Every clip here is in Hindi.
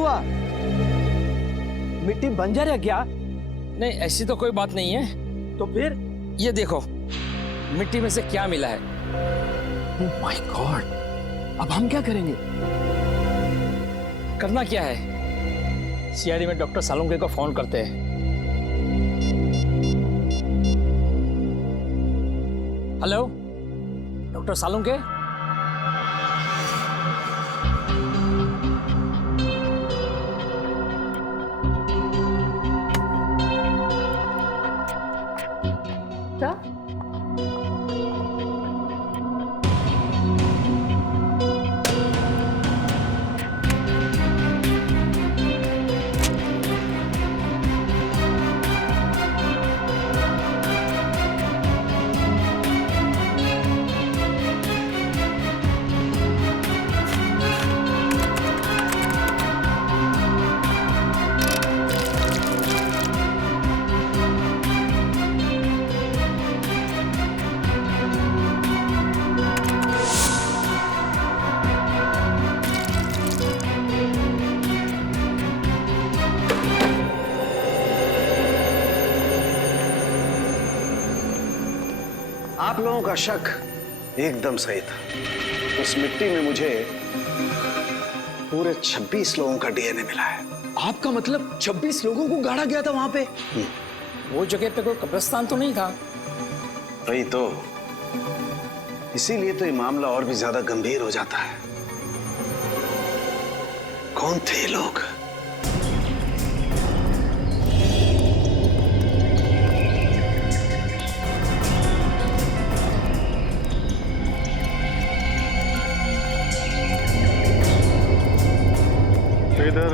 हुआ? मिट्टी बंजर है क्या? नहीं, ऐसी तो कोई बात नहीं है। तो फिर? ये देखो, मिट्टी में से क्या मिला है। ओह माय गॉड, अब हम क्या करेंगे? करना क्या है, सीआईडी में डॉक्टर सालुंके को फोन करते हैं। Hello, doctor Salunke? क्या? आप लोगों का शक एकदम सही था। उस मिट्टी में मुझे पूरे 26 लोगों का डीएनए मिला है। आपका मतलब 26 लोगों को गाड़ा गया था वहां पे? वो जगह पे कोई कब्रिस्तान तो नहीं था? वही तो, इसीलिए तो ये मामला और भी ज्यादा गंभीर हो जाता है। कौन थे ये लोग? इधर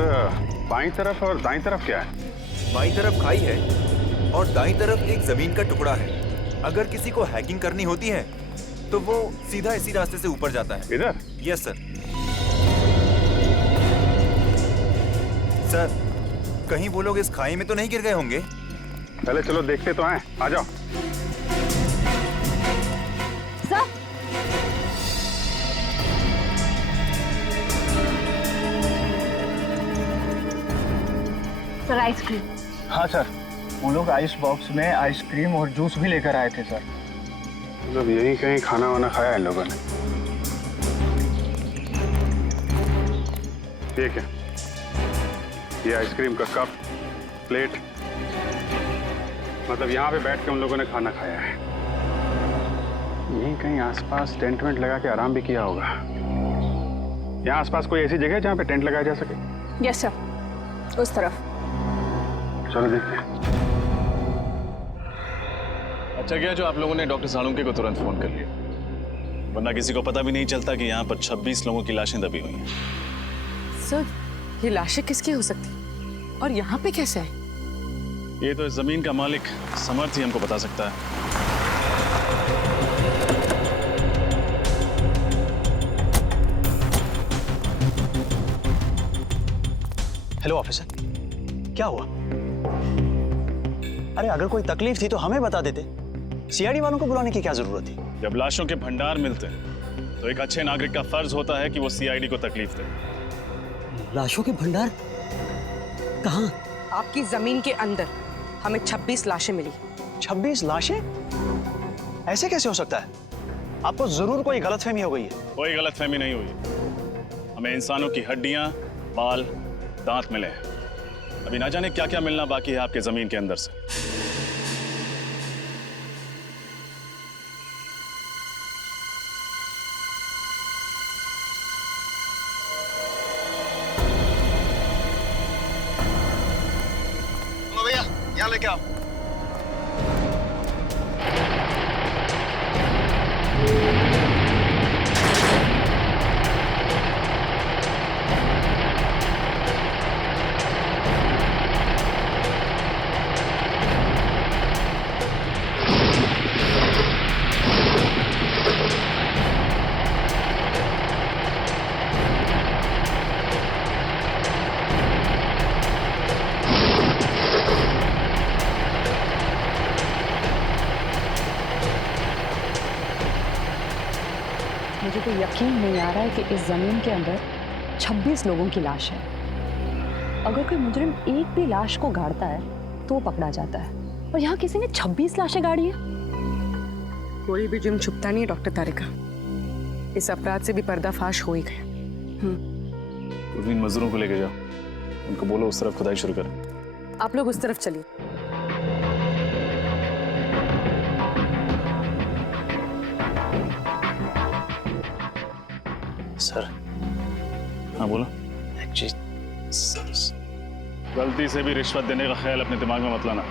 बाईं तरफ और दाईं तरफ क्या है? बाईं तरफ खाई है और दाईं तरफ एक जमीन का टुकड़ा है। अगर किसी को हैकिंग करनी होती है तो वो सीधा इसी रास्ते से ऊपर जाता है। इधर? Yes sir. सर, कहीं वो लोग इस खाई में तो नहीं गिर गए होंगे? पहले चलो देखते तो हैं, आ जाओ। Sir, ice cream. हाँ सर, वो लोग आइस बॉक्स में आइसक्रीम और जूस भी लेकर आए थे सर। मतलब यहीं कहीं खाना वाना खाया है लोगों ने। ठीक है, ये आइसक्रीम का कप, प्लेट, मतलब यहाँ पे बैठ के उन लोगों ने खाना खाया है। यहीं कहीं आसपास टेंट वेंट लगा के आराम भी किया होगा। यहाँ आसपास कोई ऐसी जगह है जहाँ पे टेंट लगाया जा सके? यस सर, उस तरफ। चलो देखते हैं। अच्छा किया जो आप लोगों ने डॉक्टर सालुंके को तुरंत फोन कर लिया, वरना किसी को पता भी नहीं चलता कि यहाँ पर 26 लोगों की लाशें दबी हुई हैं। सर, ये लाशें किसकी हो सकती और यहाँ पे कैसे है? ये तो इस जमीन का मालिक समर्थ ही हमको बता सकता है। हेलो ऑफिसर, क्या हुआ? अरे अगर कोई तकलीफ थी तो हमें बता देते। सीआईडी वालों को बुलाने की क्या जरूरत थी? जब लाशों के भंडार मिलते हैं तो एक अच्छे नागरिक का फर्ज होता है कि वो सीआईडी को तकलीफ दे। लाशों के भंडार कहाँ? आपकी जमीन के अंदर हमें 26 लाशें मिली। 26 लाशें? ऐसे कैसे हो सकता है? आपको जरूर कोई गलतफहमी हो गई है। कोई गलतफहमी नहीं हुई। हमें इंसानों की हड्डियां, बाल, दांत मिले हैं। अभी ना जाने क्या क्या मिलना बाकी है आपके जमीन के अंदर से। भैया यहाँ लेके आओ। मुझे तो यकीन नहीं आ रहा है कि इस जमीन के अंदर 26 लोगों की लाश है। अगर कोई मुजरिम एक भी लाश को गाड़ता है तो वो पकड़ा जाता है, और यहाँ किसी ने 26 लाशें गाड़ी है। कोई भी जुर्म छुपता नहीं है डॉक्टर तारिका। इस अपराध से भी पर्दाफाश हो ही गया। उर्मीन मजदूरों को लेके जाओ, उनको बोलो उस तरफ खुदाई शुरू करें। आप लोग उस तरफ चलिए। सर हाँ बोलो। एक्चुअली गलती से भी रिश्वत देने का ख्याल अपने दिमाग में मत लाना।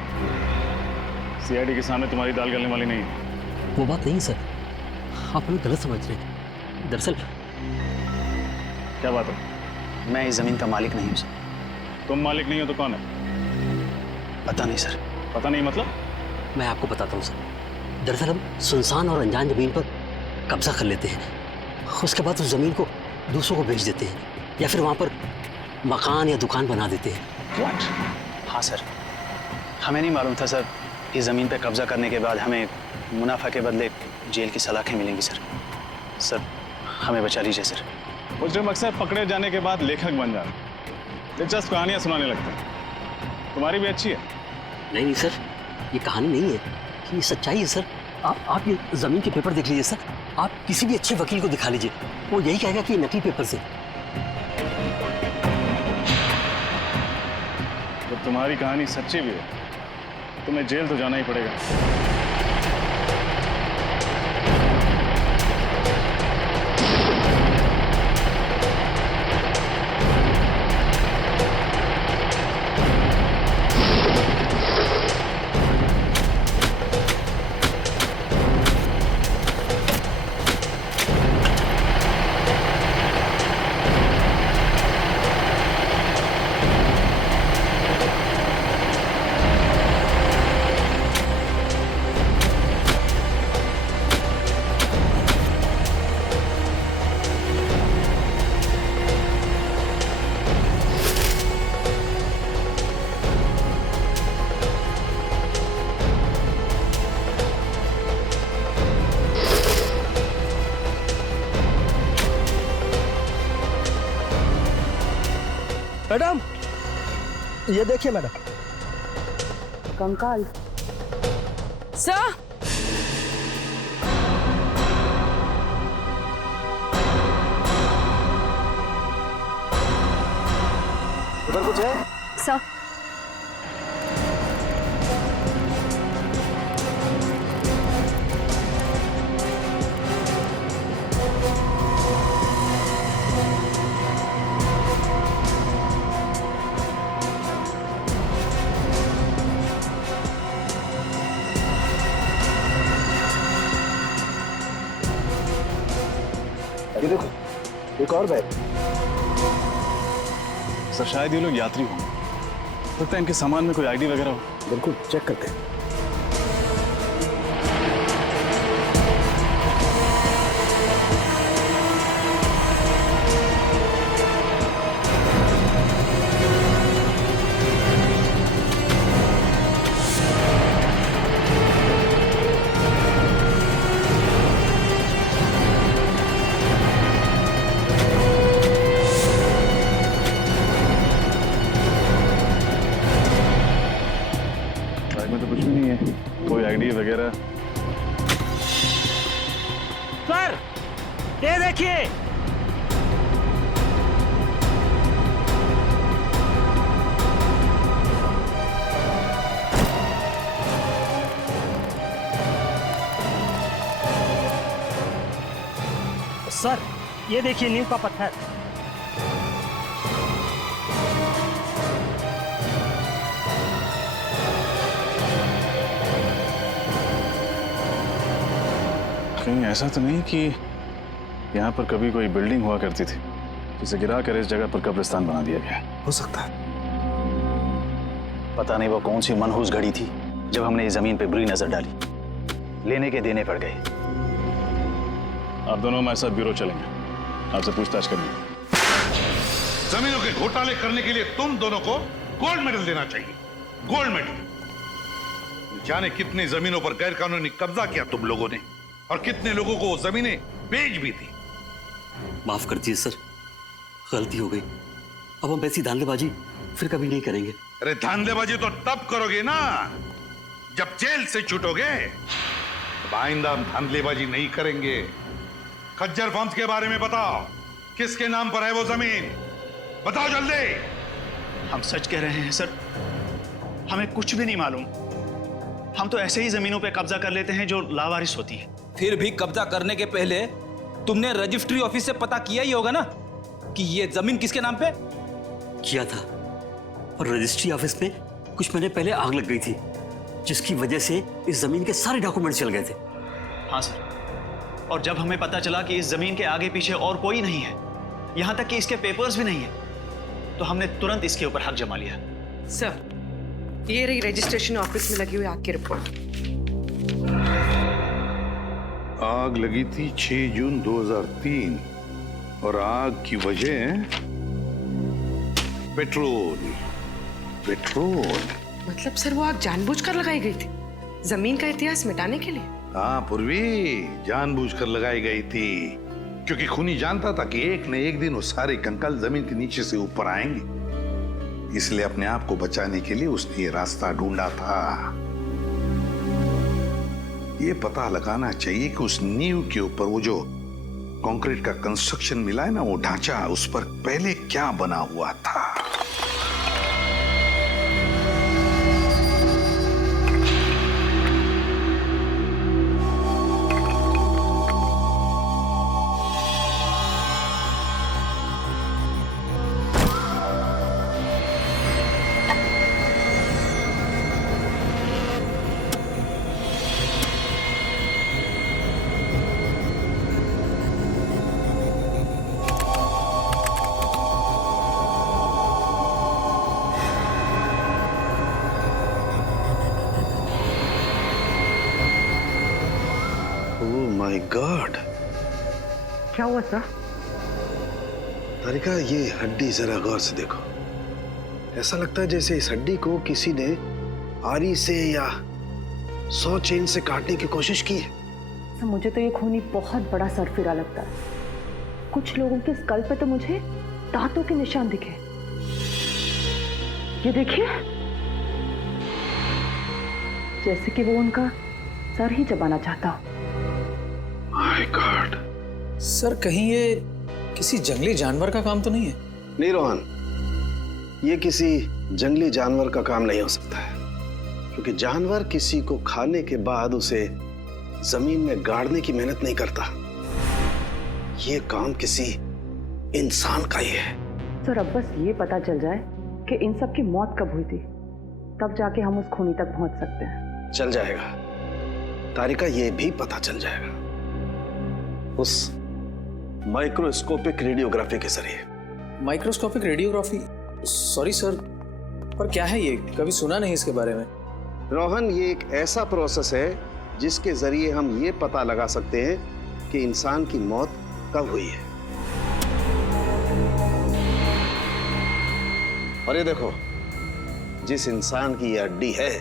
सीआईडी के सामने तुम्हारी दाल गलने वाली नहीं है। वो बात नहीं सर, आप हमें गलत समझ रहे हैं। दरअसल क्या बात है? मैं इस जमीन का मालिक नहीं हूँ सर। तुम मालिक नहीं हो तो कौन है? पता नहीं सर। पता नहीं मतलब? मैं आपको बताता हूँ सर। दरअसल हम सुनसान और अनजान जमीन पर कब्जा कर लेते हैं, उसके बाद उस जमीन को दूसरों को बेच देते हैं, या फिर वहाँ पर मकान या दुकान बना देते हैं। हाँ सर, हमें नहीं मालूम था सर इस ज़मीन पे कब्जा करने के बाद हमें मुनाफा के बदले जेल की सलाखें मिलेंगी। सर हमें बचा लीजिए सर। मुजरिम अक्सर पकड़े जाने के बाद लेखक बन जाते, दिलचस्प कहानियां सुनाने लगते हैं। तुम्हारी भी अच्छी है। नहीं सर, ये कहानी नहीं है, ये सच्चाई है सर। आप ये जमीन के पेपर देख लीजिए सर। आप किसी भी अच्छे वकील को दिखा लीजिए, वो यही कहेगा कि ये नकली पेपर से। तो तुम्हारी कहानी सच्ची भी है, तुम्हें जेल तो जाना ही पड़ेगा। मैडम ये देखिए मैडम। कंकाल। सर उधर कुछ है? सर ये देखो, एक और बैग। सर शायद ये लोग यात्री हों, लगता है इनके सामान में कोई आईडी वगैरह हो। बिल्कुल चेक करते हैं। बैग में तो कुछ भी नहीं है, कोई आईडी वगैरह। सर ये देखिए। सर ये देखिए नीम का पत्थर। कहीं ऐसा तो नहीं कि यहाँ पर कभी कोई बिल्डिंग हुआ करती थी जिसे गिरा कर इस जगह पर कब्रिस्तान बना दिया गया? हो सकता है। पता नहीं वो कौन सी मनहूस घड़ी थी जब हमने इस जमीन पे बुरी नजर डाली, लेने के देने पड़ गए। आप दोनों हमारे साथ ब्यूरो चलेंगे, आपसे पूछताछ करनी है। जमीनों के घोटाले करने के लिए तुम दोनों को गोल्ड मेडल देना चाहिए। Gold medal. जाने कितनी जमीनों पर गैर कानूनी कब्जा किया तुम लोगों ने, और कितने लोगों को जमीनें बेच भी दी। माफ कर दीजिए सर, गलती हो गई। अब हम ऐसी धांधलेबाजी फिर कभी नहीं करेंगे। अरे धांधलेबाजी तो तब करोगे ना जब जेल से छूटोगे। अब आइंदा हम धांधलेबाजी नहीं करेंगे। खज्जर फर्म्स के बारे में बताओ, किसके नाम पर है वो जमीन? बताओ जल्दी। हम सच कह रहे हैं सर, हमें कुछ भी नहीं मालूम। हम तो ऐसे ही जमीनों पे कब्जा कर लेते हैं जो लावारिस होती है। फिर भी कब्जा करने के पहले तुमने रजिस्ट्री ऑफिस से पता किया ही होगा ना कि ये जमीन किसके नाम पे? किया था, और रजिस्ट्री ऑफिस में कुछ महीने पहले आग लग गई थी, जिसकी वजह से इस जमीन के सारे डॉक्यूमेंट चल गए थे। हाँ सर, और जब हमें पता चला कि इस जमीन के आगे पीछे और कोई नहीं है, यहाँ तक कि इसके पेपर्स भी नहीं है, तो हमने तुरंत इसके ऊपर हक जमा लिया। सर, ये रही रजिस्ट्रेशन ऑफिस में लगी हुई आग की रिपोर्ट। आग लगी थी 6 जून 2003 और आग की वजह पेट्रोल। मतलब सर वो आग जानबूझकर लगाई गई थी, जमीन का इतिहास मिटाने के लिए? हाँ पूर्वी, जानबूझकर लगाई गई थी, क्योंकि खूनी जानता था कि एक न एक दिन वो सारे कंकाल जमीन के नीचे से ऊपर आएंगे। इसलिए अपने आप को बचाने के लिए उसने ये रास्ता ढूंढा था। ये पता लगाना चाहिए कि उस नींव के ऊपर वो जो कंक्रीट का कंस्ट्रक्शन मिला है ना, वो ढांचा, उस पर पहले क्या बना हुआ था। माय गॉड, क्या हुआ सर? तारिका, ये हड्डी जरा गौर से देखो। ऐसा लगता है जैसे इस हड्डी को किसी ने आरी से या 100 चेन से काटने की कोशिश की है। सर, मुझे तो ये खूनी बहुत बड़ा सरफिरा लगता है। कुछ लोगों के स्कल पे तो मुझे दांतों के निशान दिखे। ये देखिए, जैसे कि वो उनका सर ही चबाना चाहता हो। My God. सर, कहीं ये किसी जंगली जानवर का काम तो नहीं है? नहीं रोहन, ये किसी जंगली जानवर का काम नहीं हो सकता है, क्योंकि जानवर किसी को खाने के बाद उसे जमीन में गाड़ने की मेहनत नहीं करता। ये काम किसी इंसान का ही है। सर, अब बस ये पता चल जाए कि इन सब की मौत कब हुई थी, तब जाके हम उस खूनी तक पहुंच सकते हैं। चल जाएगा तारिका, ये भी पता चल जाएगा उस माइक्रोस्कोपिक रेडियोग्राफी के जरिए। Microscopic radiography? सॉरी सर, पर क्या है ये? कभी सुना नहीं इसके बारे में। रोहन, ये एक ऐसा प्रोसेस है जिसके जरिए हम ये पता लगा सकते हैं कि इंसान की मौत कब हुई है। और ये देखो, जिस इंसान की ये हड्डी है,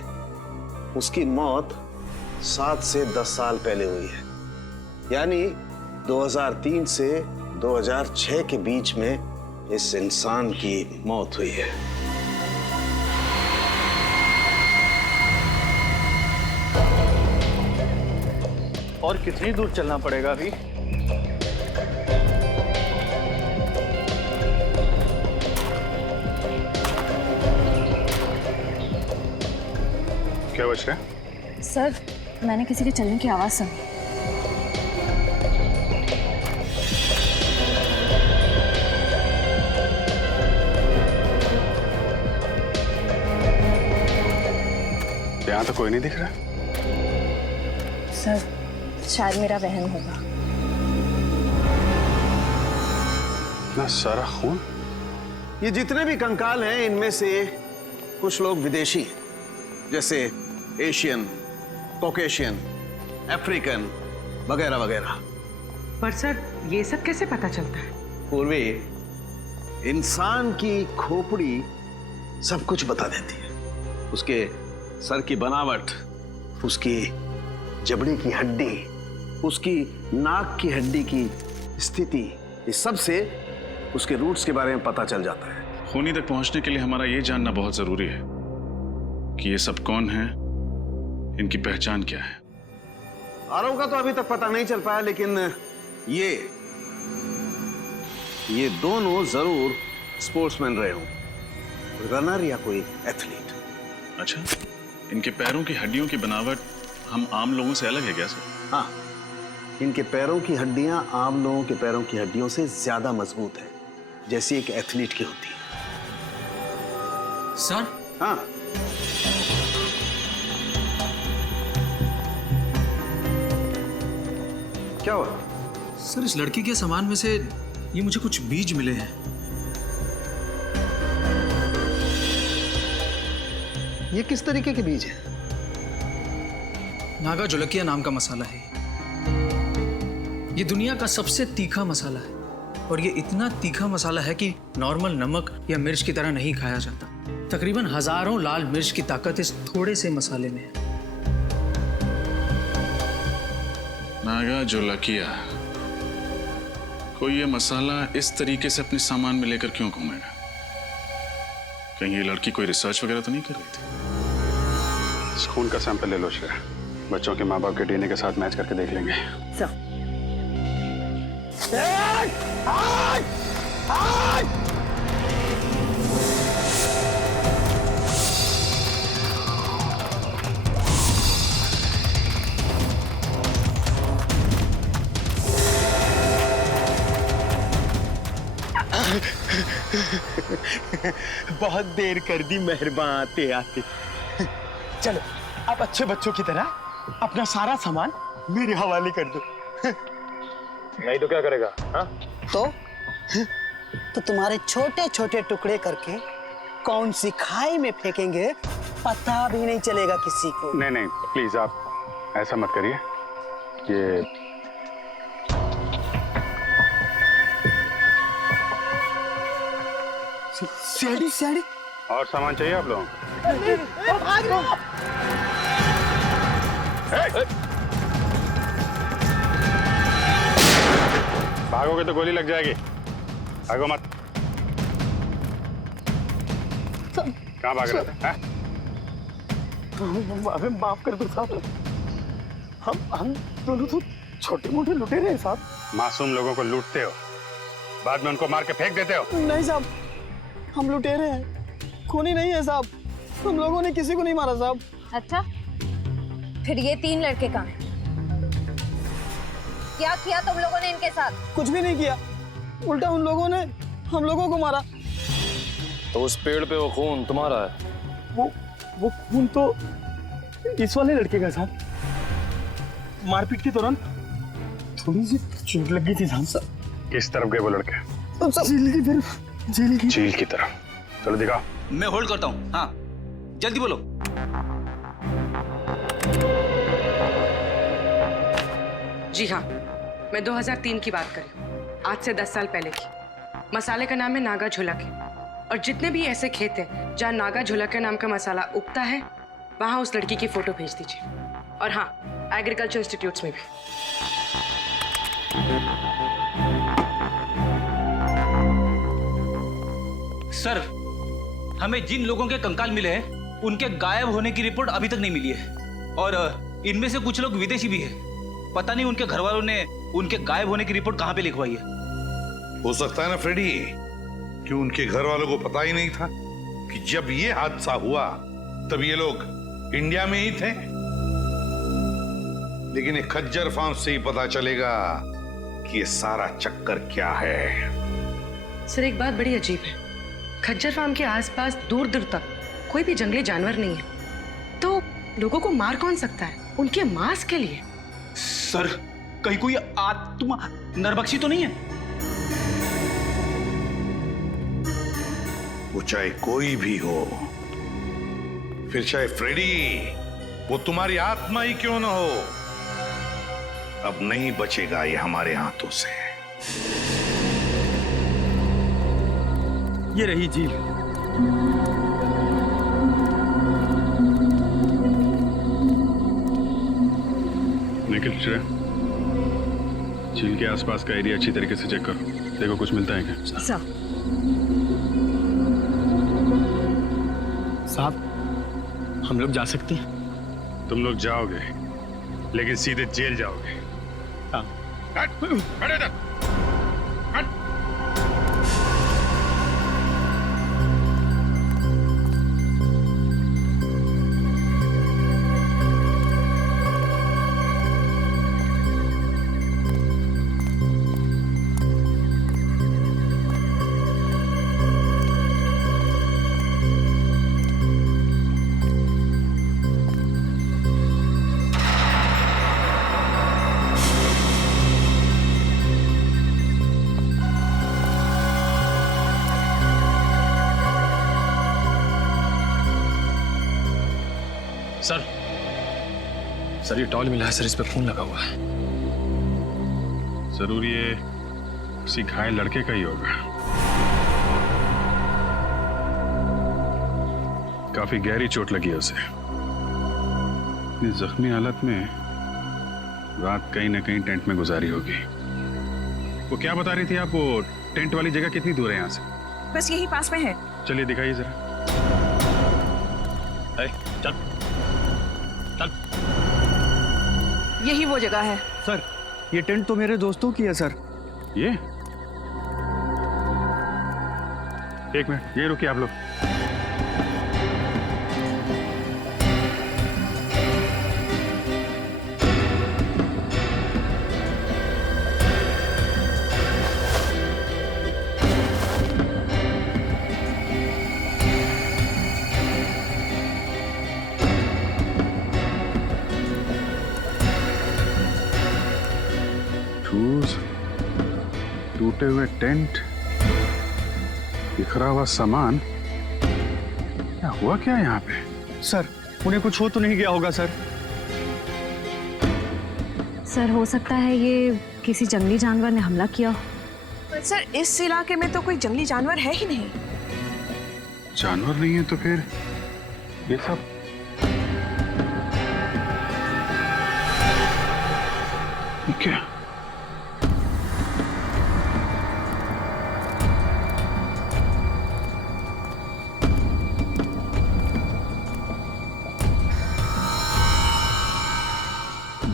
उसकी मौत 7 से 10 साल पहले हुई है, यानी 2003 से 2006 के बीच में इस इंसान की मौत हुई है। और कितनी दूर चलना पड़ेगा अभी? क्या बच रहा है? सर, मैंने किसी के चलने की आवाज सुनी। यहाँ तो कोई नहीं दिख रहा। सर, शायद मेरा वहम होगा। इतना सारा खून? ये जितने भी कंकाल हैं, इनमें से कुछ लोग विदेशी हैं, जैसे एशियन, कॉकेशियन, अफ्रीकन वगैरह वगैरह। पर सर, ये सब कैसे पता चलता है? पूर्वी, इंसान की खोपड़ी सब कुछ बता देती है। उसके सर की बनावट, उसकी जबड़े की हड्डी, उसकी नाक की हड्डी की स्थिति, इस सब से उसके रूट्स के बारे में पता चल जाता है। खूनी तक पहुंचने के लिए हमारा ये जानना बहुत जरूरी है कि ये सब कौन है, इनकी पहचान क्या है। आरव का तो अभी तक पता नहीं चल पाया, लेकिन ये दोनों जरूर स्पोर्ट्समैन रहे हों, रनर या कोई एथलीट। अच्छा, इनके पैरों की हड्डियों की बनावट हम आम लोगों से अलग है क्या सर? हाँ, इनके पैरों की हड्डियां आम लोगों के पैरों की हड्डियों से ज्यादा मजबूत है, जैसी एक एथलीट की होती है। सर? हाँ। क्या हुआ? सर, इस लड़की के सामान में से ये मुझे कुछ बीज मिले हैं। ये किस तरीके के बीज हैं? नागा जोलकिया नाम का मसाला है। ये दुनिया का सबसे तीखा मसाला है और ये इतना तीखा मसाला है कि नॉर्मल नमक या मिर्च की तरह नहीं खाया जाता। तकरीबन हजारों लाल मिर्च की ताकत इस थोड़े से मसाले में है। नागा जोलकिया, कोई ये मसाला इस तरीके से अपने सामान में लेकर क्यों घूमेगा? कहीं ये लड़की कोई रिसर्च वगैरह तो नहीं कर रही थी? खून का सैंपल ले लो श्रेया, बच्चों के माँ बाप के डीएनए के साथ मैच करके देख लेंगे। बहुत देर कर दी मेहरबान आते आते। चलो अब अच्छे बच्चों की तरह अपना सारा सामान मेरे हवाले कर दो। नहीं तो क्या करेगा? हाँ? तो तुम्हारे छोटे छोटे टुकड़े करके कौन सी खाई में फेंकेंगे पता भी नहीं चलेगा किसी को। नहीं नहीं, प्लीज आप ऐसा मत करिए। ये सीढ़ी सीढ़ी और सामान चाहिए आप लोगों को? भागोगे तो गोली लग जाएगी, भागो मत। कहाँ भाग रहे थे? हमें माफ कर दो साहब, हम दोनों तो छोटे मोटे लुटेरे हैं साहब। मासूम लोगों को लूटते हो, बाद में उनको मार के फेंक देते हो। नहीं साहब, हम लुटेरे हैं, खूनी नहीं है साहब। हम लोगों ने किसी को नहीं मारा साहब। अच्छा, फिर ये 3 लड़के कहाँ हैं? क्या किया तुम लोगों ने इनके साथ? कुछ भी नहीं किया, उल्टा उन लोगों ने हम लोगों को मारा। तो उस पेड़ पे वो खून तुम्हारा है? वो खून तो इस वाले लड़के का साहब। मारपीट के दौरान थोड़ी सी चोट लग गई थी साहब। किस तरफ गए वो लड़के? जेल की तरफ। जेल की तरफ। चलो दिखाओ। मैं होल्ड करता हूँ। हाँ, जल्दी बोलो। जी हाँ, मैं 2003 की बात कर रही हूँ, आज से 10 साल पहले की। मसाले का नाम है नागा झोलकिया और जितने भी ऐसे खेत हैं जहाँ नागा झोलकिया नाम का मसाला उगता है, वहाँ उस लड़की की फोटो भेज दीजिए। और हाँ, एग्रीकल्चर इंस्टीट्यूट्स में भी। सर, हमें जिन लोगों के कंकाल मिले हैं उनके गायब होने की रिपोर्ट अभी तक नहीं मिली है और इनमें से कुछ लोग विदेशी भी हैं। पता नहीं उनके घर वालों ने उनके गायब होने की रिपोर्ट कहाँ पे लिखवाई है। हो सकता है ना फ्रेडी कि उनके घर वालों को पता ही नहीं था कि जब ये हादसा हुआ तब ये लोग इंडिया में ही थे। लेकिन एक खज्जर फार्म से ही पता चलेगा कि ये सारा चक्कर क्या है। सर, एक बात बड़ी अजीब है, खज्जर फार्म के आसपास दूर दूर तक कोई भी जंगली जानवर नहीं है, तो लोगों को मार कौन सकता है उनके मांस के लिए? सर, कहीं कोई आत्मा नरबक्षी तो नहीं है? वो चाहे कोई भी हो, फिर चाहे फ्रेडी, वो तुम्हारी आत्मा ही क्यों ना हो, अब नहीं बचेगा ये हमारे हाथों से। ये रही झील। निखिल, श्रेया, झील के आसपास का एरिया अच्छी तरीके से चेक करो, देखो कुछ मिलता है क्या। सर। साहब हम लोग जा सकते हैं? तुम लोग जाओगे लेकिन सीधे जेल जाओगे। हाँ। खड़े इधर। सर ये टॉल मिला है सर, इस पे खून लगा हुआ है। जरूर ये किसी घायल लड़के का ही होगा। काफी गहरी चोट लगी है उसे। इतनी जख्मी हालत में रात कहीं ना कहीं टेंट में गुजारी होगी। वो क्या बता रही थी आप? वो टेंट वाली जगह कितनी दूर है यहाँ से? बस यही पास में है। चलिए दिखाइए जरा। चल चल। यही वो जगह है। सर ये टेंट तो मेरे दोस्तों की है सर। ये एक मिनट, ये रुकिए आप लोग। टूटे हुए टेंट, बिखरा हुआ सामान, क्या हुआ क्या यहाँ पे? सर उन्हें कुछ हो तो नहीं गया होगा सर? सर हो सकता है ये किसी जंगली जानवर ने हमला किया हो। पर सर इस इलाके में तो कोई जंगली जानवर है ही नहीं। जानवर नहीं है तो फिर ये सब? ये क्या?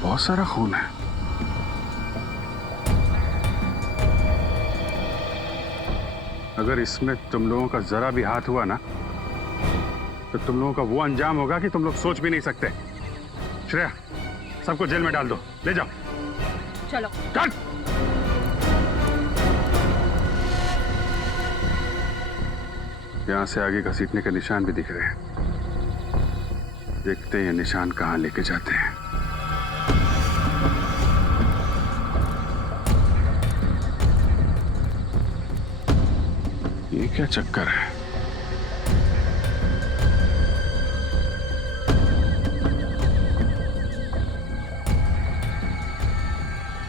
बहुत सारा खून है। अगर इसमें तुम लोगों का जरा भी हाथ हुआ ना तो तुम लोगों का वो अंजाम होगा कि तुम लोग सोच भी नहीं सकते। श्रेया, सबको जेल में डाल दो, ले जाओ। चलो चल। यहां से आगे घसीटने के निशान भी दिख रहे हैं। देखते हैं ये निशान कहां लेके जाते हैं। ये क्या चक्कर है?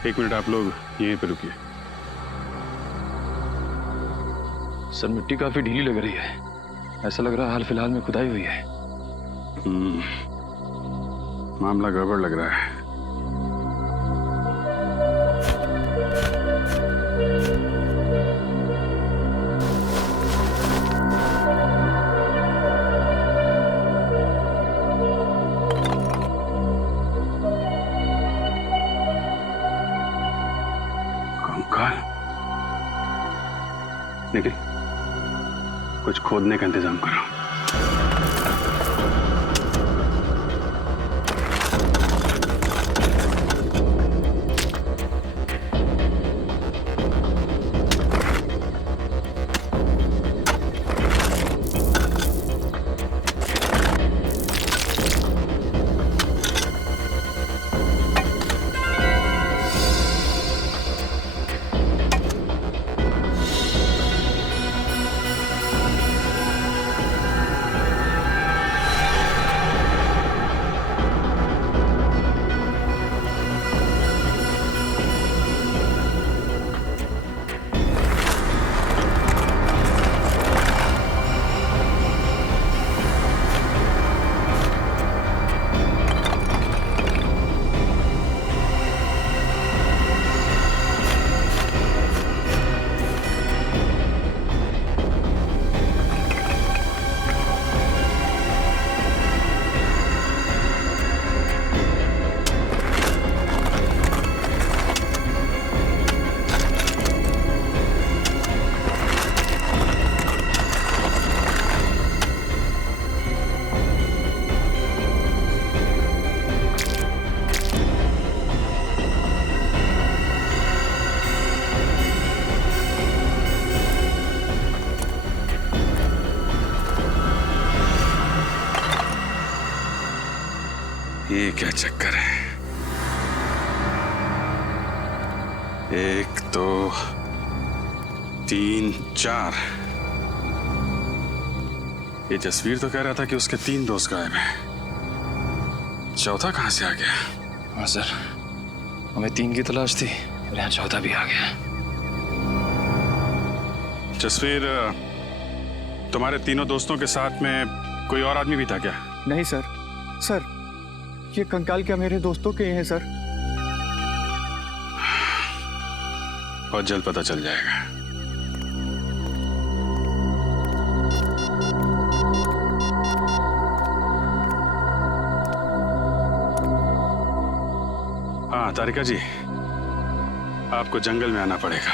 एक मिनट आप लोग यहीं पे रुकिए। सर मिट्टी काफी ढीली लग रही है, ऐसा लग रहा है हाल फिलहाल में खुदाई हुई है। मामला गड़बड़ लग रहा है। निखिल, कुछ खोदने का इंतजाम करो। ये क्या चक्कर है? 1 2 3 4। ये जसवीर तो कह रहा था कि उसके 3 दोस्त गायब हैं। चौथा कहां से आ गया? हाँ सर, हमें 3 की तलाश थी, यहाँ चौथा भी आ गया। जसवीर, तुम्हारे तीनों दोस्तों के साथ में कोई और आदमी भी था क्या? नहीं सर, सर ये कंकाल क्या मेरे दोस्तों के हैं सर? बहुत जल्द पता चल जाएगा। हाँ तारिका जी, आपको जंगल में आना पड़ेगा।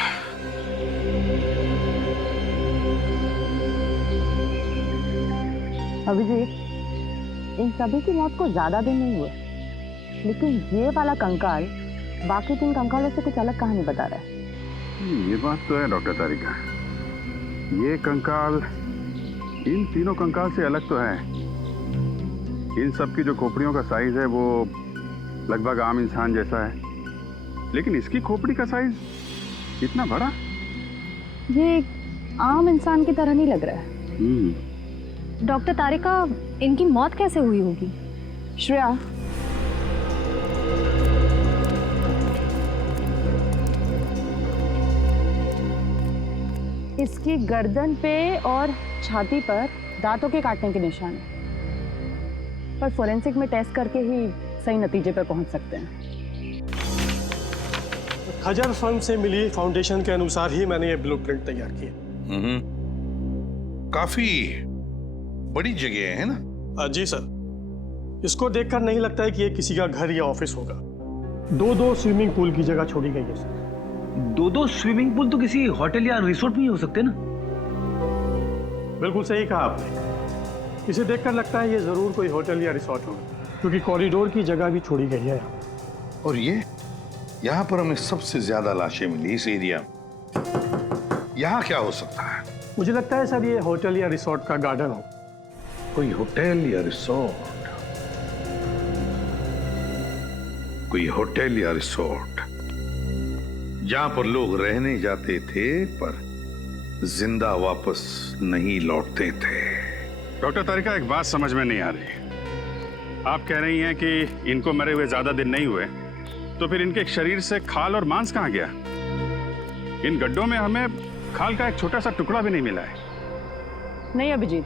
अभिजीत, इन सभी की मौत को ज्यादा दिन नहीं हुए, लेकिन ये वाला कंकाल बाकी 3 कंकालों से कुछ अलग कहानी बता रहा है। ये बात तो है डॉक्टर तारिका, ये कंकाल इन तीनों कंकाल से अलग तो है। इन सब की जो खोपड़ियों का साइज है वो लगभग आम इंसान जैसा है, लेकिन इसकी खोपड़ी का साइज इतना बड़ा। ये आम इंसान की तरह नहीं लग रहा है। डॉक्टर तारिका, इनकी मौत कैसे हुई होगी? श्रेया, इसकी गर्दन पे और छाती पर दांतों के काटने के निशान हैं, पर फोरेंसिक में टेस्ट करके ही सही नतीजे पर पहुंच सकते हैं। खजर फर्म से मिली फाउंडेशन के अनुसार ही मैंने ये ब्लूप्रिंट तैयार किया। काफी बड़ी जगह है ना? जी सर, इसको देखकर नहीं लगता है कि ये किसी का घर या ऑफिस होगा। 2 स्विमिंग पूल की जगह छोड़ी गई है सर। 2 स्विमिंग पूल तो किसी होटल या रिसोर्ट में ही हो सकते ना? बिल्कुल सही कहा आपने। इसे देखकर लगता है ये जरूर कोई होटल या रिसोर्ट होगा, क्योंकि कॉरिडोर की जगह भी छोड़ी गई है यहाँ। और ये यहाँ पर हमें सबसे ज्यादा लाशें मिली इस एरिया में। यहाँ क्या हो सकता है? मुझे लगता है सर ये होटल या रिसोर्ट का गार्डन हो। कोई होटल या रिसोर्ट, कोई होटल या रिसोर्ट जहां पर लोग रहने जाते थे पर जिंदा वापस नहीं लौटते थे। डॉक्टर तारिका, एक बात समझ में नहीं आ रही। आप कह रही हैं कि इनको मरे हुए ज्यादा दिन नहीं हुए, तो फिर इनके शरीर से खाल और मांस कहाँ गया? इन गड्ढों में हमें खाल का एक छोटा सा टुकड़ा भी नहीं मिला है। नहीं अभिजीत,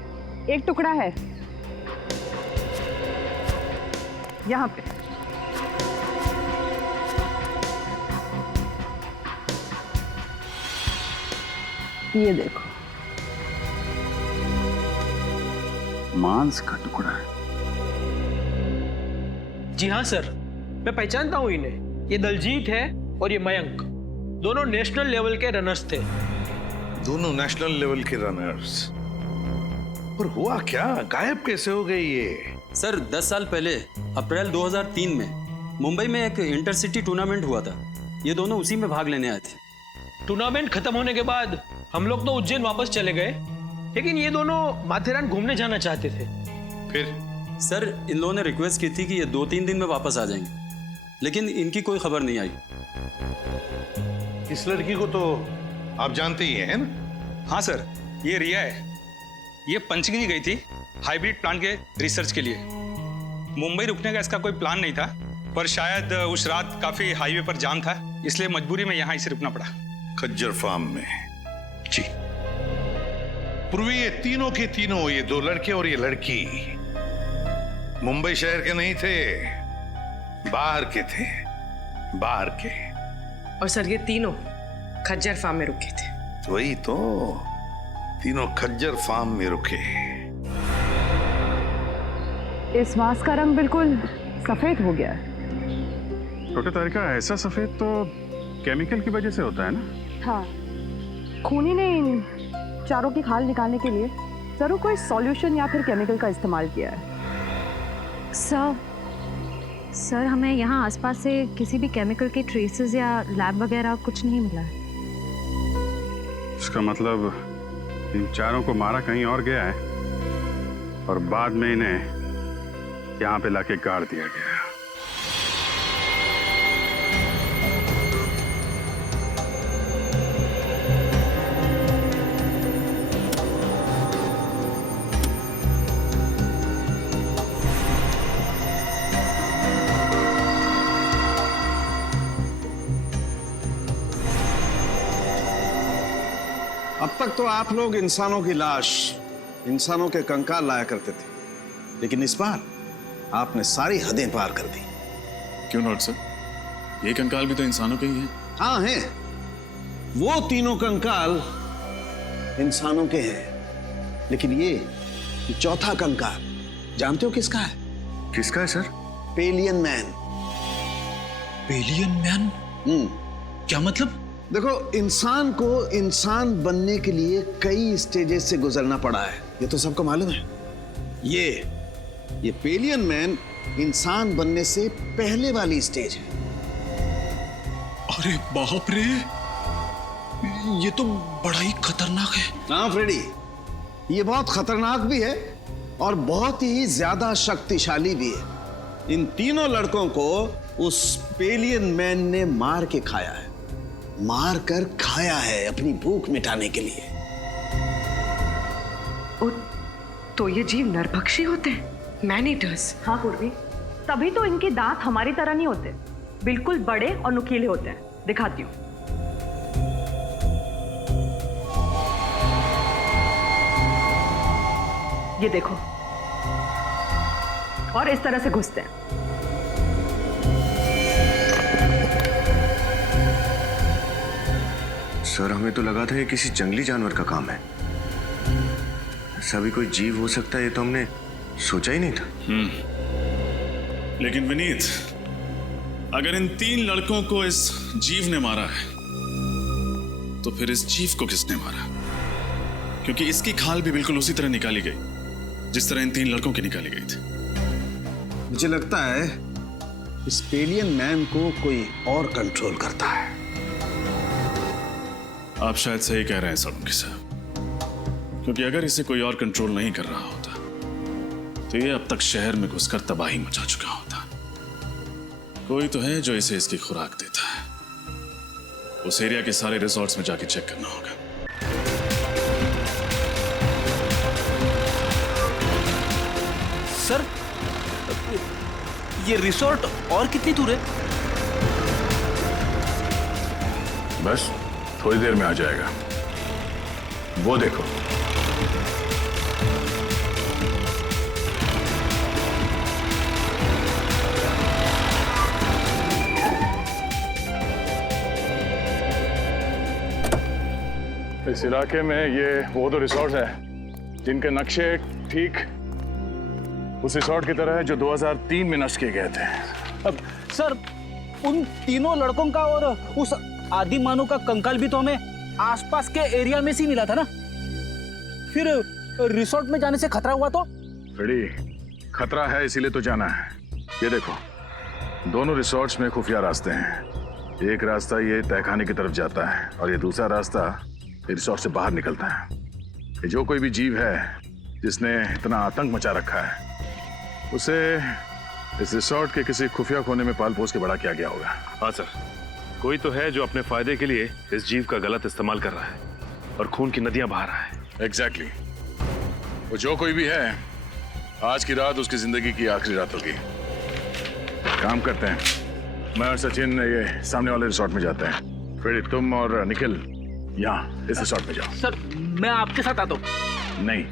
एक टुकड़ा है यहाँ पे। ये देखो, मांस का टुकड़ा है। जी हाँ सर, मैं पहचानता हूँ इन्हें। ये दलजीत है और ये मयंक, दोनों नेशनल लेवल के रनर्स थे। दोनों नेशनल लेवल के रनर्स? पर हुआ क्या, गायब कैसे हो गई ये? सर 10 साल पहले अप्रैल 2003 में मुंबई में एक इंटरसिटी टूर्नामेंट हुआ था। ये दोनों उसी में भाग लेने आए थे। टूर्नामेंट खत्म होने के बाद हम लोग तो उज्जैन वापस चले गए, लेकिन ये दोनों माथेरान घूमने जाना चाहते थे। फिर? सर इन लोगों ने रिक्वेस्ट की थी कि ये 2-3 दिन में वापस आ जाएंगे, लेकिन इनकी कोई खबर नहीं आई। इस लड़की को तो आप जानते ही हैं ना? हाँ सर, ये रिया है। ये पंचगिनी गई थी हाइब्रिड प्लांट के रिसर्च के लिए। मुंबई रुकने का इसका कोई प्लान नहीं था, पर शायद उस रात काफी हाईवे पर जाम था, इसलिए मजबूरी में यहाँ इसे रुकना पड़ा। खज्जर फार्म में? जी। पूर्वी ये तीनों के तीनों, ये 2 लड़के और ये लड़की मुंबई शहर के नहीं थे, बाहर के थे, बाहर के। और सर ये तीनों खज्जर फार्म में रुके थे। वही तो, तीनों खज्जर फार्म में रुके। इस मांस का रंग बिल्कुल सफेद हो गया है। डॉक्टर तारिका, ऐसा सफेद तो केमिकल की वजह से होता है ना? हाँ, खूनी ने इन चारों की खाल निकालने के लिए जरूर कोई सॉल्यूशन या फिर केमिकल का इस्तेमाल किया है। सर हमें यहाँ आसपास से किसी भी केमिकल के ट्रेसेस या लैब वगैरह कुछ नहीं मिला है। इसका मतलब इन चारों को मारा कहीं और गया है और बाद में इन्हें यहाँ पे लाके गाड़ दिया गया। तक तो आप लोग इंसानों की लाश, इंसानों के कंकाल लाया करते थे, लेकिन इस बार आपने सारी हदें पार कर दी। क्यों लॉर्ड सर? ये कंकाल भी तो इंसानों के ही हैं। हाँ हैं, वो तीनों कंकाल इंसानों के हैं, लेकिन ये चौथा कंकाल जानते हो किसका है? किसका है sir? Pavilion man. Pavilion man? क्या मतलब? देखो, इंसान को इंसान बनने के लिए कई स्टेजेस से गुजरना पड़ा है, ये तो सबको मालूम है। ये पेलियन मैन इंसान बनने से पहले वाली स्टेज है। अरे बाप रे, ये तो बड़ा ही खतरनाक है। हाँ फ्रेडी, ये बहुत खतरनाक भी है और बहुत ही ज्यादा शक्तिशाली भी है। इन तीनों लड़कों को उस पेलियन मैन ने मार के खाया है, मार कर खाया है अपनी भूख मिटाने के लिए। तो ये जीव नरभक्षी होते हैं, मैन ईटर्स। हाँ पूर्वी, तभी तो इनके दांत हमारी तरह नहीं होते, बिल्कुल बड़े और नुकीले होते हैं। दिखाती हूँ। ये देखो, और इस तरह से घुसते हैं। सर, हमें तो लगा था ये किसी जंगली जानवर का काम है। ऐसा भी कोई जीव हो सकता है, ये तो हमने सोचा ही नहीं था। लेकिन विनीत, अगर इन तीन लड़कों को इस जीव ने मारा है, तो फिर इस जीव को किसने मारा? क्योंकि इसकी खाल भी बिल्कुल उसी तरह निकाली गई जिस तरह इन तीन लड़कों की निकाली गई थी। मुझे लगता है इस पेलियन मैन को कोई और कंट्रोल करता है। आप शायद सही कह रहे हैं सोलंकी साहब, क्योंकि अगर इसे कोई और कंट्रोल नहीं कर रहा होता तो ये अब तक शहर में घुसकर तबाही मचा चुका होता। कोई तो है जो इसे इसकी खुराक देता है। उस एरिया के सारे रिसोर्ट्स में जाके चेक करना होगा। सर, ये रिसोर्ट और कितनी दूर है? बस थोड़ी देर में आ जाएगा, वो देखो। इस इलाके में ये वो दो रिसोर्ट हैं जिनके नक्शे ठीक उस रिसोर्ट की तरह है जो 2003 में नष्ट किए गए थे। अब सर, उन तीनों लड़कों का और उस आदि मानव का कंकाल भी तो हमें आसपास के एरिया में से मिला था ना। फिर रिसोर्ट में जाने से खतरा हुआ तो? बड़ी खतरा है, इसीलिए तो जाना है। ये देखो, दोनों रिसोर्ट्स में खुफिया रास्ते हैं। एक रास्ता ये तहखाने की तरफ जाता है और ये दूसरा रास्ता रिसोर्ट से बाहर निकलता है। ये जो कोई भी जीव है जिसने इतना आतंक मचा रखा है, उसे इस रिसोर्ट के किसी खुफिया कोने में पाल पोस के बड़ा किया गया होगा। हाँ सर, कोई तो है जो अपने फायदे के लिए इस जीव का गलत इस्तेमाल कर रहा है और खून की नदियां बहा रहा है। एग्जैक्टली। वो जो कोई भी है, आज की रात उसकी जिंदगी की आखिरी रात होगी। काम करते हैं, मैं और सचिन ये सामने वाले रिसोर्ट में जाते हैं। फिर तुम और निखिल यहाँ इस रिसोर्ट में जाओ। सर, मैं आपके साथ आता हूँ। नहीं,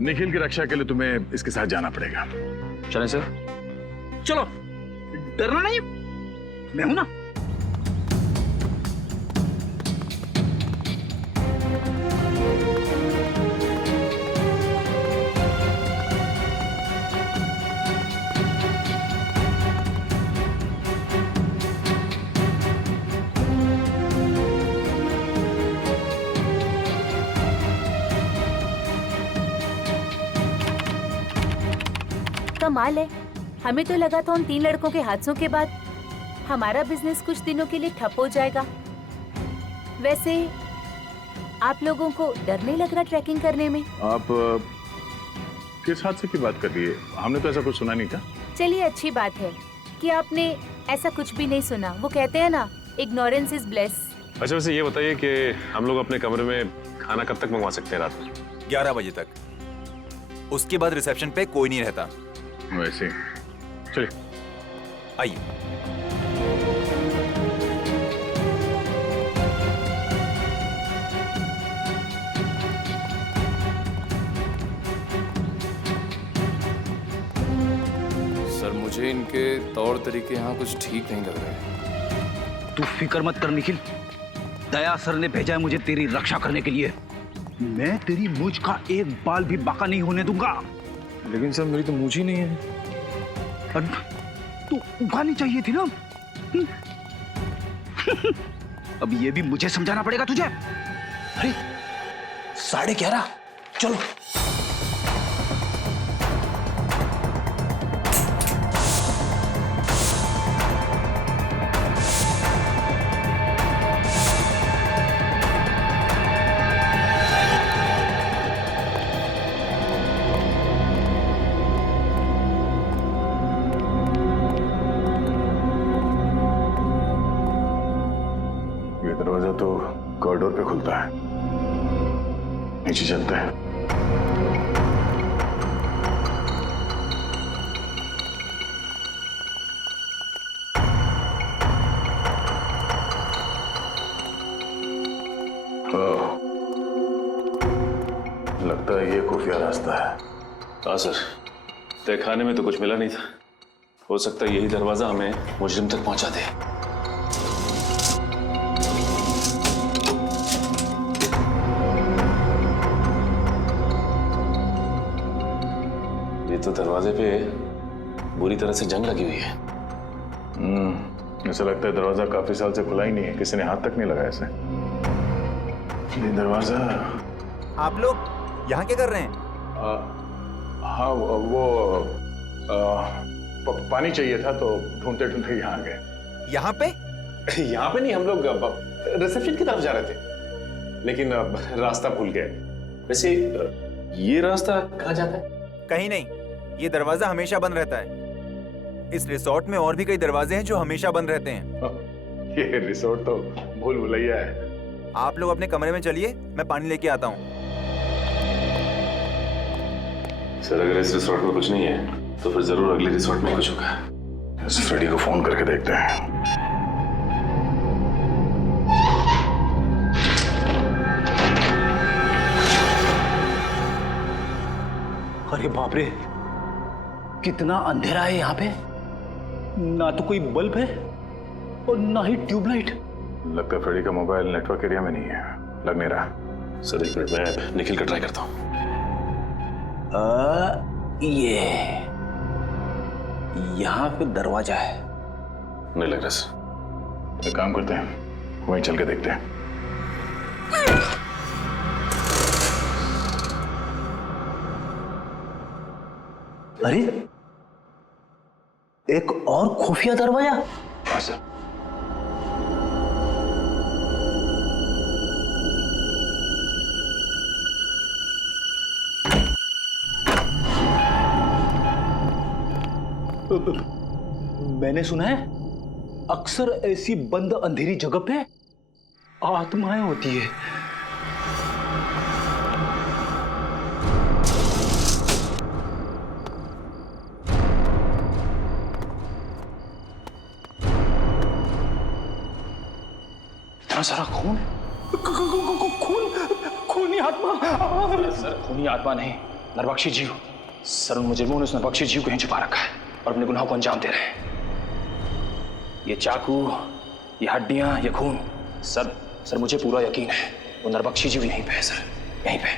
निखिल की रक्षा के लिए तुम्हें इसके साथ जाना पड़ेगा। चलें सर? चलो, डरना नहीं, मैं हूं ना। कमाल है, हमें तो लगा था उन तीन लड़कों के हादसों के बाद हमारा बिजनेस कुछ दिनों के लिए ठप हो जाएगा। वैसे आप लोगों को डर नहीं लग रहा ट्रैकिंग करने में? आप किस हादसे की बात कर रही है? हमने तो ऐसा कुछ सुना नहीं था। चलिए, अच्छी बात है कि आपने ऐसा कुछ भी नहीं सुना। वो कहते हैं ना, इग्नोरेंस इज ब्लेस। अच्छा, वैसे ये बताइए कि हम लोग अपने कमरे में खाना कब तक मंगवा सकते हैं? रात में 11 बजे तक। उसके बाद रिसेप्शन पे कोई नहीं रहता। वैसे चलिए, आइए। पर मुझे इनके तौर तरीके यहाँ कुछ ठीक नहीं लग रहे। तू फिक्र मत कर निखिल, दया सर ने भेजा है मुझे तेरी रक्षा करने के लिए। मैं तेरी मूंछ का एक बाल भी बाका नहीं होने दूंगा। लेकिन सर मेरी तो मूंछ ही नहीं है। तू उगानी चाहिए थी ना। अब ये भी मुझे समझाना पड़ेगा तुझे। अरे 11:30, चलो। दरवाजा तो कॉरिडोर पे खुलता है, नीचे चलते हैं। लगता है ये खुफिया रास्ता है। हाँ सर, तहखाने में तो कुछ मिला नहीं था। हो सकता है यही दरवाजा हमें मुजरिम तक पहुंचा दे। तो दरवाजे पे बुरी तरह से जंग लगी हुई है। ऐसा लगता है दरवाजा काफी साल से खुला ही नहीं है, किसी ने हाथ तक नहीं लगाया इसे। ये दरवाजा। आप लोग यहाँ क्या कर रहे हैं? हाँ वो पानी चाहिए था तो ढूंढते ढूंढते यहाँ आ गए। यहाँ पे? यहाँ पे नहीं, हम लोग रिसेप्शन की तरफ जा रहे थे, लेकिन रास्ता भूल गए। वैसे ये रास्ता कहाँ जाता है? कहीं नहीं, ये दरवाजा हमेशा बंद रहता है। इस रिसोर्ट में और भी कई दरवाजे हैं जो हमेशा बंद रहते हैं। ये रिसोर्ट तो भूल भुलैया है। आप लोग अपने कमरे में चलिए, मैं पानी लेके आता हूँ। सर अगर इस रिसोर्ट में कुछ नहीं है तो फिर जरूर अगले रिसोर्ट में कुछ होगा। इस फ्रेडी को फोन करके देखते हैं। अरे बाप रे, कितना अंधेरा है यहाँ पे। ना तो कोई बल्ब है और ना ही ट्यूबलाइट। लगता है फ्रेडी का मोबाइल नेटवर्क एरिया में नहीं है, लग नहीं रहा। सर एक मिनट, मैं निखिल का ट्राई करता हूँ। ये यहाँ पे दरवाजा है। नहीं लग रहा सर। एक काम करते हैं, वहीं चल के देखते हैं। अरे एक और खुफिया दरवाजा। हाँ सर। मैंने सुना है अक्सर ऐसी बंद अंधेरी जगह पे आत्माएं होती है। इतना सारा खून, खूनी आत्मा। सर खूनी आत्मा नहीं, नरबख्शी जीव। सर उन मुजरिमों ने उस नरबख्शी जीव को यहीं छुपा रखा है और अपने गुनाहों को अंजाम दे रहे हैं। ये चाकू, ये हड्डियां, ये खून, सर मुझे पूरा यकीन है वो नरबख्शी जीव यहीं पे है सर, यहीं पे।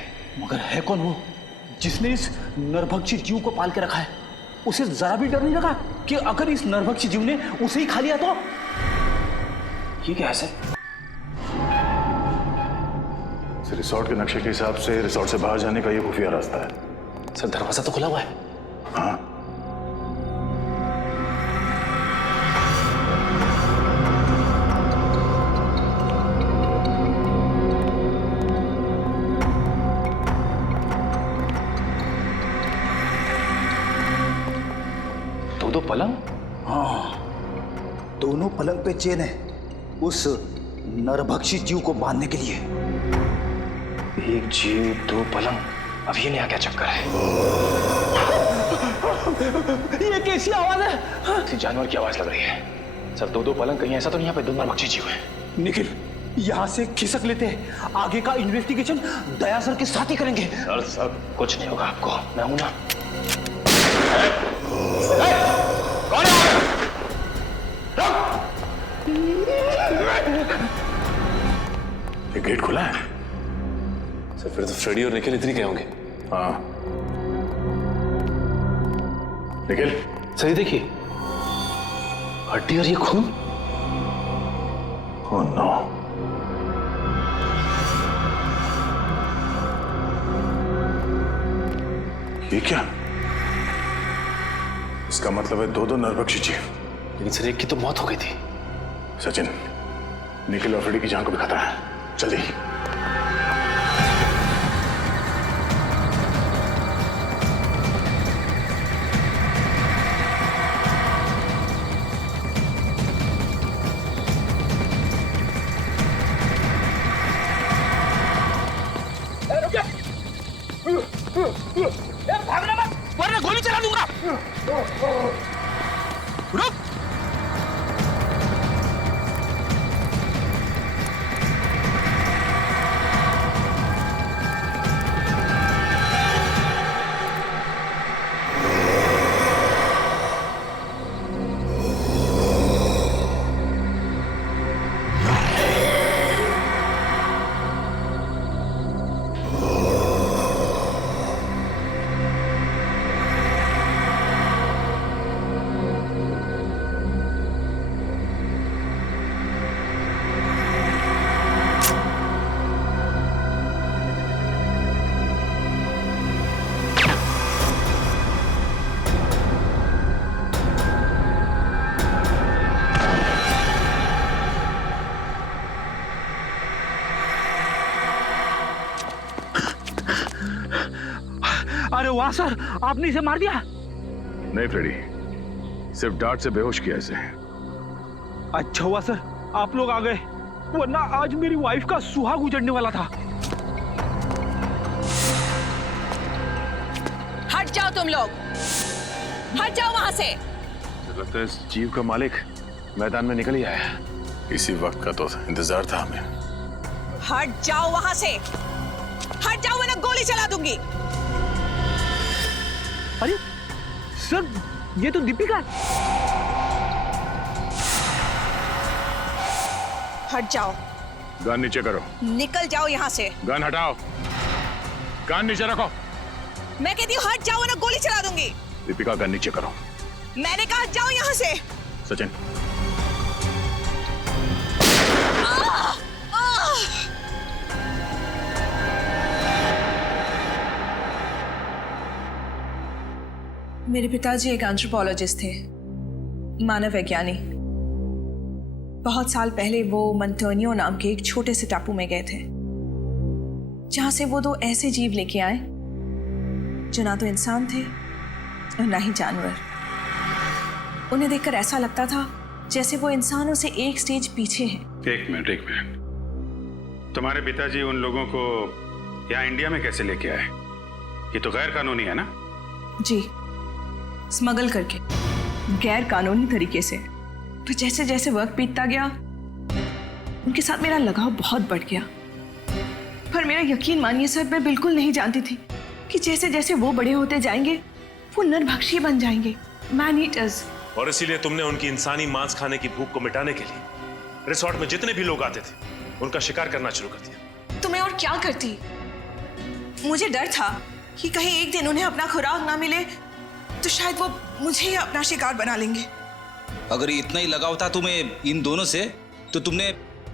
मगर है कौन वो जिसने इस नरभक्षी जीव को पाल के रखा है? उसे जरा भी डर नहीं लगा कि अगर इस नरभक्षी जीव ने उसे ही खा लिया तो? ये क्या है सर? रिसोर्ट के नक्शे के हिसाब से रिसोर्ट से बाहर जाने का ये खुफिया रास्ता है। सर दरवाजा तो खुला हुआ है। हाँ दो पलंग? हाँ, दोनों पलंग पे चेन है उस नरभक्षी जीव को बांधने के लिए। एक जीव दो पलंग, अब ये नया क्या चक्कर है? ये कैसी आवाज है? किसी जानवर की आवाज लग रही है। सर दो पलंग, कहीं ऐसा तो नहीं यहाँ पे दो नरभक्षी जीव है? निखिल, यहाँ से खिसक लेते हैं, आगे का इन्वेस्टिगेशन दया सर के साथ ही करेंगे। सर कुछ नहीं होगा आपको, मैं हूं ना। ये गेट खुला है सर, फिर तो फ्रेडी और निखिल इधर ही गए होंगे। हाँ निखिल, सही देखिए, हड्डी और ये खून। ओह नो, ये क्या? इसका मतलब है दो नरभक्षी जीव। लेकिन सर एक की तो मौत हो गई थी। सचिन, निखिल और फ्रेडी की जान को भी खतरा है, जल्दी। भागना मत, वरना गोली चला दूंगा। रुक। अरे वाह सर, आपने इसे मार दिया। नहीं फ्रेडी, सिर्फ डांट से बेहोश किया इसे। अच्छा हुआ सर आप लोग आ गए, वरना आज मेरी वाइफ का सुहाग उजड़ने वाला था। हट जाओ तुम लोग, हट जाओ वहां से। लगता है इस जीव का मालिक मैदान में निकल ही आया। इसी वक्त का तो इंतजार था हमें। हट जाओ वहां से, हट जाओ वरना गोली चला दूंगी। अरे सर, ये तो दीपिका। हट जाओ। गन नीचे करो। निकल जाओ यहाँ से। गन हटाओ, गन नीचे रखो। मैं कहती हूँ हट जाओ वरना गोली चला दूंगी। दीपिका गन नीचे करो। मैंने कहा हट जाओ यहाँ से। सचिन, मेरे पिताजी एक एंथ्रोपोलॉजिस्ट थे, मानव वैज्ञानी। बहुत साल पहले वो मंटोनियो नाम के एक छोटे से टापू में गए थे, जहां से वो दो ऐसे जीव लेके आए जो ना तो इंसान थे और ना ही जानवर। उन्हें देखकर ऐसा लगता था जैसे वो इंसानों से एक स्टेज पीछे हैं। एक मिनट। तुम्हारे पिताजी उन लोगों को यहाँ इंडिया में कैसे लेके आए? ये तो गैर कानूनी है ना? जी, स्मगल करके, गैर कानूनी तरीके से। तो जैसे जैसे वक्त बीतता गया, उनके साथ मेरा लगाव बहुत बढ़ गया। पर मेरा यकीन मानिए सर, मैं बिल्कुल नहीं जानती थी कि जैसे जैसे वो बड़े होते जाएंगे, वो नरभक्षी बन जाएंगे, मैन ईटर्स। और इसीलिए तुमने उनकी इंसानी मांस खाने की भूख को मिटाने के लिए रिसोर्ट में जितने भी लोग आते थे, उनका शिकार करना शुरू कर दिया। तो मैं और क्या करती? मुझे डर था कि कहीं एक दिन उन्हें अपना खुराक ना मिले तो शायद वो मुझे ही अपना शिकार बना लेंगे। अगर इतना ही लगाव था तुम्हें इन दोनों से, तो तुमने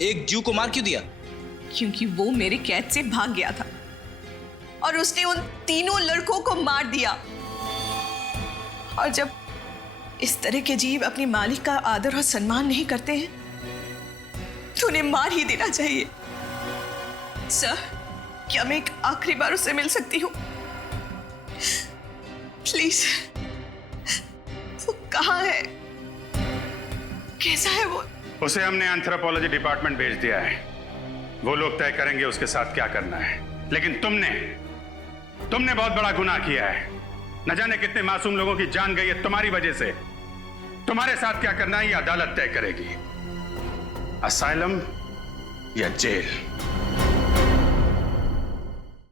एक जीव को मार क्यों दिया? क्योंकि वो मेरे कैद से भाग गया था और उसने उन तीनों लड़कों को मार दिया। और जब इस तरह के जीव अपने मालिक का आदर और सम्मान नहीं करते हैं, तो उन्हें मार ही देना चाहिए। सर, क्या मैं एक आखिरी बार उससे मिल सकती हूँ? प्लीज। वो कहाँ है? कैसा है वो? उसे हमने एंथ्रोपोलॉजी डिपार्टमेंट भेज दिया है। वो लोग तय करेंगे उसके साथ क्या करना है। लेकिन तुमने बहुत बड़ा गुनाह किया है। न जाने कितने मासूम लोगों की जान गई है तुम्हारी वजह से। तुम्हारे साथ क्या करना है ये अदालत तय करेगी। असाइलम या जेल।